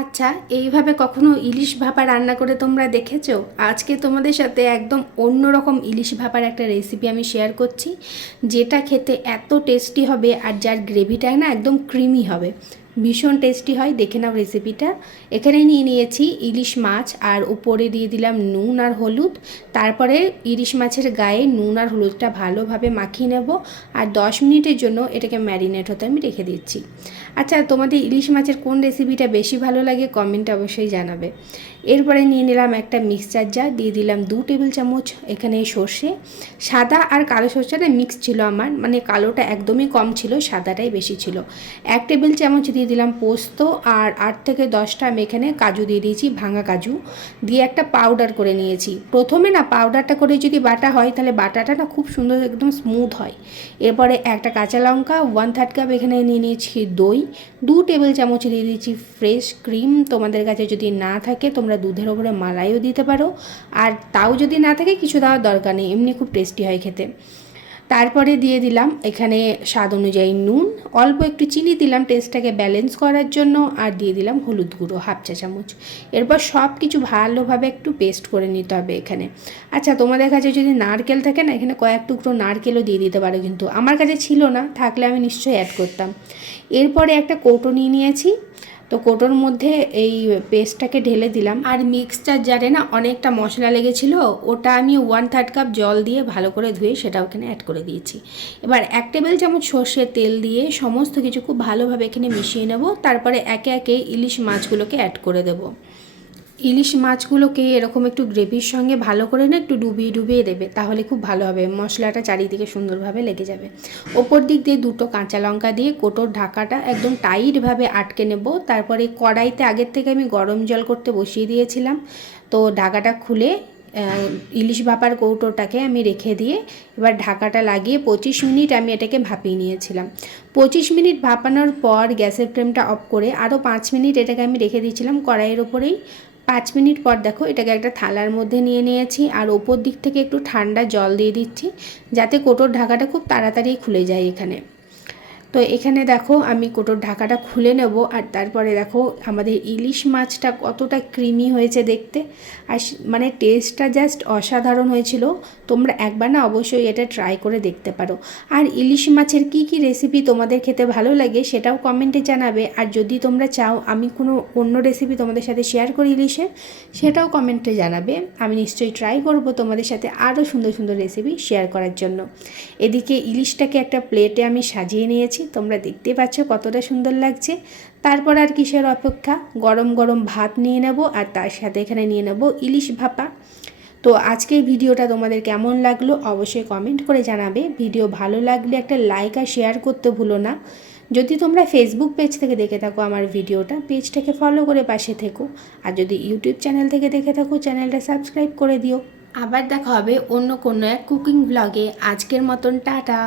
আচ্ছা, এইভাবে কখনো ইলিশ ভাপা রান্না করে তোমরা দেখেছো? আজকে তোমাদের সাথে একদম অন্যরকম ইলিশ ভাপার একটা রেসিপি আমি শেয়ার করছি, যেটা খেতে এত টেস্টি হবে আর যার গ্রেভিটা না একদম ক্রিমি হবে, ভীষণ টেস্টি হয়। দেখে নাও রেসিপিটা। এখানে নিয়ে নিয়েছি ইলিশ মাছ আর উপরে দিয়ে দিলাম নুন আর হলুদ। তারপরে ইলিশ মাছের গায়ে নুন আর হলুদটা ভালোভাবে মাখিয়ে নেব আর 10 মিনিটের জন্য এটাকে ম্যারিনেট হতে আমি রেখে দিচ্ছি। আচ্ছা, তোমাদের ইলিশ মাছের কোন রেসিপিটা বেশি ভালো লাগে কমেন্টে অবশ্যই জানাবে। এরপরে নিয়ে নিলাম একটা মিক্সচার জার, দিয়ে দিলাম 2 টেবিল চামচ এখানে সর্ষে। সাদা আর কালো সর্ষেটা মিক্স ছিল আমার, মানে কালোটা একদমই কম ছিল, সাদাটাই বেশি ছিল। 1 টেবিল চামচ দিয়ে দিলাম পোস্ত আর 8 থেকে 10টা আমি এখানে কাজু দিয়ে দিয়েছি, ভাঙা কাজু দিয়ে একটা পাউডার করে নিয়েছি। প্রথমে না পাউডারটা করে যদি বাটা হয় তাহলে বাটাটা না খুব সুন্দর একদম স্মুথ হয়। এরপরে একটা কাঁচা লঙ্কা, 1/3 কাপ এখানে নিয়ে নিয়েছি দই, 2 টেবিল চামচ দিয়ে দিয়েছি ফ্রেশ ক্রিম। তোমাদের কাছে যদি না থাকে তোমরা দুধের ওপরে মালাইও দিতে পারো, আর তাও যদি না থাকে কিছু দেওয়ার দরকার নেই, এমনি খুব টেস্টি হয় খেতে। তারপরে দিয়ে দিলাম এখানে স্বাদ অনুযায়ী নুন, অল্প একটু চিনি দিলাম টেস্টটাকে ব্যালেন্স করার জন্য, আর দিয়ে দিলাম হলুদ গুঁড়ো 1/2 চা চামচ। এরপর সব কিছু ভালোভাবে একটু পেস্ট করে নিতে হবে এখানে। আচ্ছা, তোমাদের কাছে যদি নারকেল থাকে না, এখানে কয়েক টুকরো নারকেলও দিয়ে দিতে পারো, কিন্তু আমার কাছে ছিল না, থাকলে আমি নিশ্চয়ই অ্যাড করতাম। এরপরে একটা কৌটো নিয়ে নিয়েছি, তো কৌটোর মধ্যে এই পেস্টটাকে ঢেলে দিলাম। আর মিক্সচার জারে না অনেকটা মশলা লেগেছিল, ওটা আমি 1/3 কাপ জল দিয়ে ভালো করে ধুয়ে সেটা ওখানে অ্যাড করে দিয়েছি। এবার 1 টেবিল চামচ সর্ষের তেল দিয়ে সমস্ত কিছু খুব ভালোভাবে এখানে মিশিয়ে নেব। তারপরে একে একে ইলিশ মাছগুলোকে অ্যাড করে দেবো। ইলিশ মাছগুলোকে এরকম একটু গ্রেভির সঙ্গে ভালো করে না একটু ডুবিয়ে ডুবিয়ে দেবে, তাহলে খুব ভালো হবে, মশলাটা চারিদিকে সুন্দরভাবে লেগে যাবে। ওপর দিক দিয়ে 2টো কাঁচা লঙ্কা দিয়ে কোটোর ঢাকাটা একদম টাইটভাবে আটকে নেব। তারপরে কড়াইতে আগের থেকে আমি গরম জল করতে বসিয়ে দিয়েছিলাম, তো ঢাকাটা খুলে ইলিশ ভাপার কৌটোটাকে আমি রেখে দিয়ে এবার ঢাকাটা লাগিয়ে 25 মিনিট আমি এটাকে ভাপিয়ে নিয়েছিলাম। 25 মিনিট ভাপানোর পর গ্যাসের ফ্লেমটা অফ করে আরও 5 মিনিট এটাকে আমি রেখে দিয়েছিলাম কড়াইয়ের ওপরেই। 5 মিনিট পর দেখো এটাকে একটা থালার মধ্যে নিয়ে নিয়েছি, আর ওপর দিক থেকে একটু ঠান্ডা জল দিয়ে দিচ্ছি যাতে কৌটোর ঢাকাটা খুব তাড়াতাড়ি খুলে যায় এখানে। তো এখানে দেখো আমি কৌটোর ঢাকাটা খুলে নেব, আর তারপরে দেখো আমাদের ইলিশ মাছটা কতটা ক্রিমি হয়েছে দেখতে, আর মানে টেস্টটা জাস্ট অসাধারণ হয়েছিল। তোমরা একবার না অবশ্যই এটা ট্রাই করে দেখতে পারো। আর ইলিশ মাছের কি কি রেসিপি তোমাদের খেতে ভালো লাগে সেটাও কমেন্টে জানাবে, আর যদি তোমরা চাও আমি কোনো অন্য রেসিপি তোমাদের সাথে শেয়ার করি ইলিশের, সেটাও কমেন্টে জানাবে। আমি নিশ্চয়ই ট্রাই করব তোমাদের সাথে আরও সুন্দর সুন্দর রেসিপি শেয়ার করার জন্য। এদিকে ইলিশটাকে একটা প্লেটে আমি সাজিয়ে নিয়েছি, তোমরা দেখতে পাচ্ছ কতটা সুন্দর লাগছে। তারপর আর কিসের অপেক্ষা, গরম গরম ভাত নিয়ে নেব, আর তার সাথে এখানে নিয়ে নেব ইলিশ ভাপা। তো আজকের ভিডিওটা তোমাদের কেমন লাগলো অবশ্যই কমেন্ট করে জানাবে। ভিডিও ভালো লাগলে একটা লাইক আর শেয়ার করতে ভুলো না। যদি তোমরা ফেসবুক পেজ থেকে দেখে থাকো আমার ভিডিওটা, পেজটাকে ফলো করে পাশে থেকো, আর যদি ইউটিউব চ্যানেল থেকে দেখে থাকো চ্যানেলটা সাবস্ক্রাইব করে দিও। আবার দেখা হবে অন্য কোনো এক কুকিং ব্লগে। আজকের মতন টাটা।